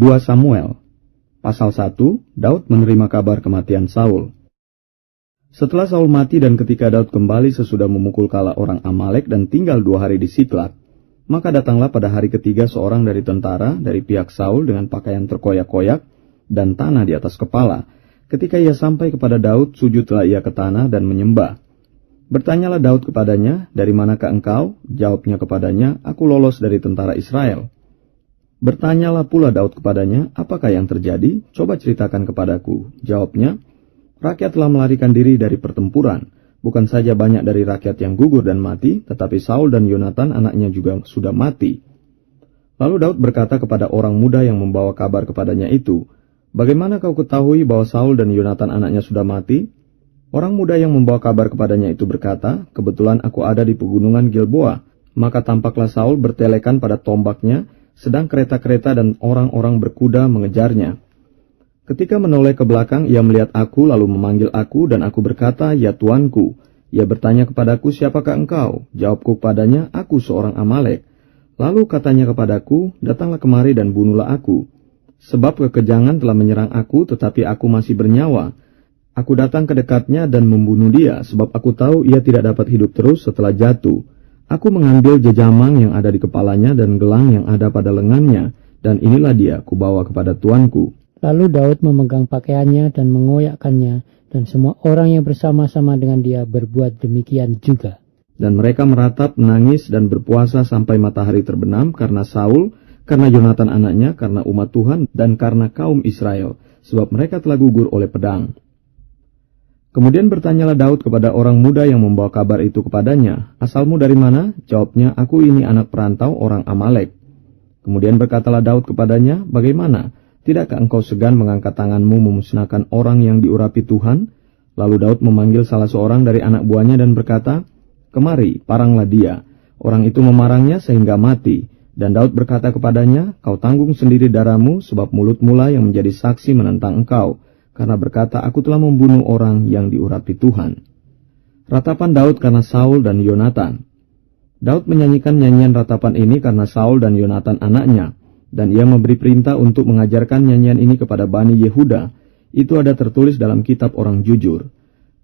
2 Samuel. Pasal 1, Daud menerima kabar kematian Saul. Setelah Saul mati dan ketika Daud kembali sesudah memukul kala orang Amalek dan tinggal 2 hari di Siklag, maka datanglah pada hari ketiga seorang dari tentara dari pihak Saul dengan pakaian terkoyak-koyak dan tanah di atas kepala. Ketika ia sampai kepada Daud, sujudlah ia ke tanah dan menyembah. Bertanyalah Daud kepadanya, "Dari manakah engkau?" Jawabnya kepadanya, "Aku lolos dari tentara Israel." Bertanyalah pula Daud kepadanya, "Apakah yang terjadi? Coba ceritakan kepadaku." Jawabnya, "Rakyat telah melarikan diri dari pertempuran. Bukan saja banyak dari rakyat yang gugur dan mati, tetapi Saul dan Yonatan anaknya juga sudah mati." Lalu Daud berkata kepada orang muda yang membawa kabar kepadanya itu, "Bagaimana kau ketahui bahwa Saul dan Yonatan anaknya sudah mati?" Orang muda yang membawa kabar kepadanya itu berkata, "Kebetulan aku ada di pegunungan Gilboa." Maka tampaklah Saul bertelekan pada tombaknya, sedang kereta-kereta dan orang-orang berkuda mengejarnya. Ketika menoleh ke belakang, ia melihat aku, lalu memanggil aku, dan aku berkata, "Ya Tuanku." Ia bertanya kepadaku, "Siapakah engkau?" Jawabku kepadanya, "Aku seorang Amalek." Lalu katanya kepadaku, "Datanglah kemari dan bunuhlah aku. Sebab kekejangan telah menyerang aku, tetapi aku masih bernyawa. Aku datang ke dekatnya dan membunuh dia, sebab aku tahu ia tidak dapat hidup terus setelah jatuh. Aku mengambil jejamang yang ada di kepalanya dan gelang yang ada pada lengannya, dan inilah dia kubawa kepada tuanku." Lalu Daud memegang pakaiannya dan mengoyakkannya, dan semua orang yang bersama-sama dengan dia berbuat demikian juga. Dan mereka meratap, menangis, dan berpuasa sampai matahari terbenam karena Saul, karena Yonatan anaknya, karena umat Tuhan, dan karena kaum Israel, sebab mereka telah gugur oleh pedang. Kemudian bertanyalah Daud kepada orang muda yang membawa kabar itu kepadanya, "Asalmu dari mana?" Jawabnya, "Aku ini anak perantau orang Amalek." Kemudian berkatalah Daud kepadanya, "Bagaimana? Tidakkah engkau segan mengangkat tanganmu memusnahkan orang yang diurapi Tuhan?" Lalu Daud memanggil salah seorang dari anak buahnya dan berkata, "Kemari, paranglah dia." Orang itu memarangnya sehingga mati. Dan Daud berkata kepadanya, "Kau tanggung sendiri darahmu, sebab mulutmu lah yang menjadi saksi menentang engkau. Karena berkata, aku telah membunuh orang yang diurapi Tuhan." Ratapan Daud karena Saul dan Yonatan. Daud menyanyikan nyanyian ratapan ini karena Saul dan Yonatan anaknya, dan ia memberi perintah untuk mengajarkan nyanyian ini kepada Bani Yehuda. Itu ada tertulis dalam kitab orang jujur.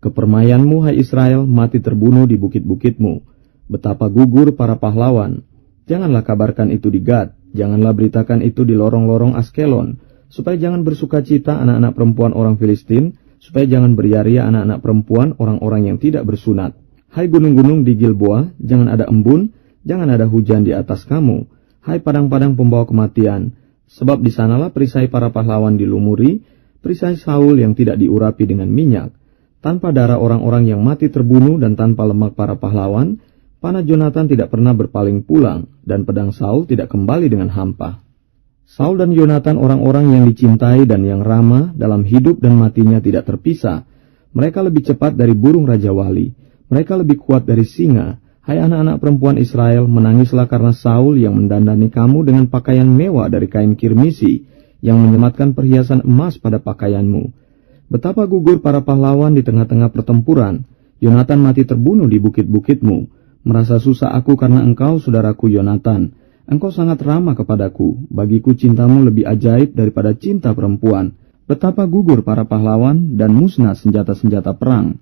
"Kepermayanmu, hai Israel, mati terbunuh di bukit-bukitmu. Betapa gugur para pahlawan. Janganlah kabarkan itu di Gad, janganlah beritakan itu di lorong-lorong Askelon, supaya jangan bersuka cita anak-anak perempuan orang Filistin, supaya jangan beryaria anak-anak perempuan orang-orang yang tidak bersunat. Hai gunung-gunung di Gilboa, jangan ada embun, jangan ada hujan di atas kamu. Hai padang-padang pembawa kematian, sebab di sanalah perisai para pahlawan dilumuri, perisai Saul yang tidak diurapi dengan minyak. Tanpa darah orang-orang yang mati terbunuh dan tanpa lemak para pahlawan, panah Yonatan tidak pernah berpaling pulang, dan pedang Saul tidak kembali dengan hampa." Saul dan Yonatan orang-orang yang dicintai dan yang ramah, dalam hidup dan matinya tidak terpisah. Mereka lebih cepat dari burung Raja Wali. Mereka lebih kuat dari singa. Hai anak-anak perempuan Israel, menangislah karena Saul yang mendandani kamu dengan pakaian mewah dari kain kirmisi, yang menyematkan perhiasan emas pada pakaianmu. Betapa gugur para pahlawan di tengah-tengah pertempuran. Yonatan mati terbunuh di bukit-bukitmu. Merasa susah aku karena engkau, saudaraku Yonatan. Engkau sangat ramah kepadaku, bagiku cintamu lebih ajaib daripada cinta perempuan. Betapa gugur para pahlawan dan musnah senjata-senjata perang.